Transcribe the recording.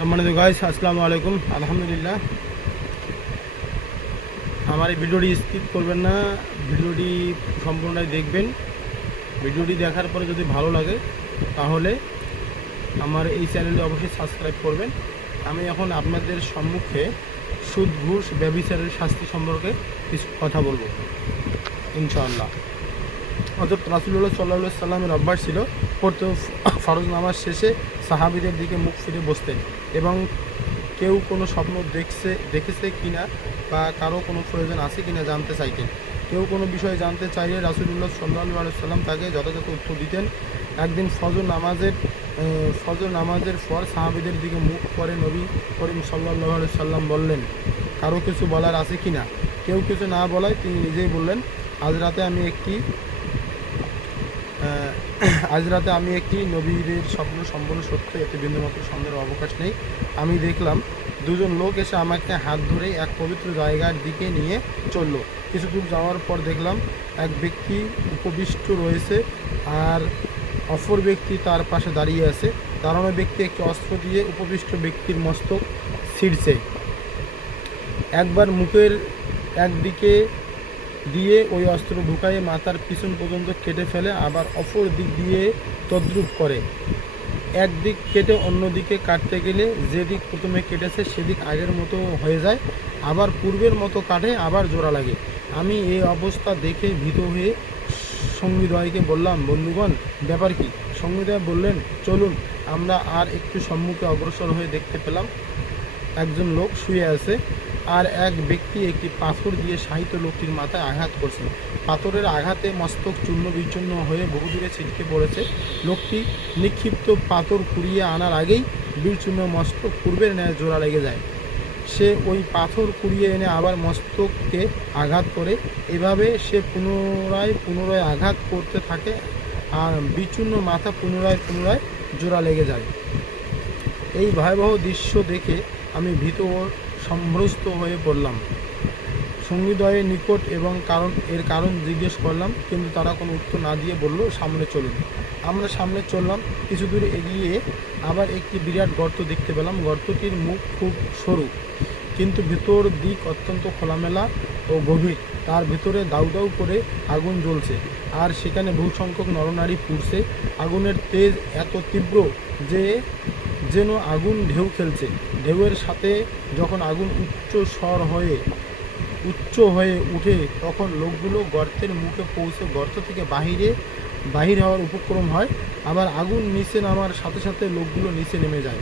সম্মানিত গাইস, আসসালামু আলাইকুম। আলহামদুলিল্লাহ, আমার এই ভিডিওটি স্কিপ করবেন না, ভিডিওটি সম্পূর্ণটাই দেখবেন। ভিডিওটি দেখার পরে যদি ভালো লাগে তাহলে আমার এই চ্যানেলটি অবশ্যই সাবস্ক্রাইব করবেন। আমি এখন আপনাদের সম্মুখে সুদ, ঘুষ, ব্যভিচারের শাস্তি সম্পর্কে কিছু কথা বলবো ইনশাআল্লাহ। হযরত রাসূলুল্লাহ সাল্লাল্লাহু আলাইহি সাল্লামের অভ্যাস ছিল প্রত্যেক ফরজ নামাজ শেষে সাহাবীদের দিকে মুখ ফিরে বসতেন এবং কেউ কোনো স্বপ্ন দেখেছে কিনা বা কারো কোনো প্রয়োজন আছে কিনা জানতে চাইতেন। কেউ কোনো বিষয়ে জানতে চাইলে রাসূলুল্লাহ সাল্লাল্লাহু আলাইহি সাল্লাম তাকে যথাযথ উত্তর দিতেন। একদিন ফজর নামাজের পর সাহাবীদের দিকে মুখ করে নবী করিম সাল্লাল্লাহু আলাইহি সাল্লাম বললেন, কারো কিছু বলার আছে কিনা? কেউ কিছু না বলায় তিনি নিজেই বললেন, আজ রাতে আমি একটি নবীদের স্বপ্ন সম্পূর্ণ সত্য, এতে বিন্দুমাত্র সন্দেহের অবকাশ নেই। আমি দেখলাম দুজন লোক এসে আমাকে হাত ধরে এক পবিত্র জায়গার দিকে নিয়ে চলল। কিছু দূর যাওয়ার পর দেখলাম এক ব্যক্তি উপবিষ্ট রয়েছে আর অপর ব্যক্তি তার পাশে দাঁড়িয়ে আছে। দাঁড়ানো ব্যক্তি একটি অস্ত্র দিয়ে উপবিষ্ট ব্যক্তির মস্তক ছিঁড়ছে। একবার মুখের একদিকে দিয়ে ওই অস্ত্র ঢুকায়ে মাথার পিছন পর্যন্ত কেটে ফেলে, আবার অপর দিক দিয়ে তদ্রূপ করে। একদিক কেটে অন্য দিকে কাটতে গেলে যেদিক প্রথমে কেটেছে সেদিক আগের মতো হয়ে যায়, আবার পূর্বের মতো কাটে, আবার জোড়া লাগে। আমি এই অবস্থা দেখে ভীত হয়ে সঙ্গীদ্বয়কে বললাম, বন্ধুগণ, ব্যাপার কি? সঙ্গীদ্বয় বললেন, চলুন। আমরা আর একটু সম্মুখে অগ্রসর হয়ে দেখতে পেলাম একজন লোক শুয়ে আছে আর এক ব্যক্তি একটি পাথর দিয়ে শায়িত লোকটির মাথায় আঘাত করছে। পাথরের আঘাতে মস্তক চূর্ণ বিচ্ছিন্ন হয়ে বহুদূরে ছিটকে পড়েছে। লোকটি নিক্ষিপ্ত পাথর কুড়িয়ে আনার আগেই বীরচূর্ণ মস্তক পূর্বের ন্যায় জোড়া লেগে যায়। সে ওই পাথর কুড়িয়ে এনে আবার মস্তককে আঘাত করে। এভাবে সে পুনরায় আঘাত করতে থাকে আর বিচ্ছিন্ন মাথা পুনরায় জোড়া লেগে যায়। এই ভয়াবহ দৃশ্য দেখে আমি ভীত ও সম্ভ্রস্ত হয়ে পড়লাম। সঙ্গীদ্বয়ের নিকট এর কারণ জিজ্ঞেস করলাম, কিন্তু তারা কোনো উত্তর না দিয়ে বলল, সামনে চলুন। আমরা সামনে চললাম। কিছু দূর এগিয়ে আবার একটি বিরাট গর্ত দেখতে পেলাম। গর্তটির মুখ খুব সরু, কিন্তু ভিতর দিক অত্যন্ত খোলামেলা ও গভীর। তার ভিতরে দাউ দাউ করে আগুন জ্বলছে আর সেখানে বহু সংখ্যক নরনারী পুড়ছে। আগুনের তেজ এত তীব্র যে যেন আগুন ঢেউ খেলছে। ঢেউয়ের সাথে যখন আগুন উচ্চ হয়ে উঠে তখন লোকগুলো গর্তের মুখে পৌঁছে গর্ত থেকে বাহির হওয়ার উপক্রম হয়। আবার আগুন নিচে নামার সাথে সাথে লোকগুলো নিচে নেমে যায়।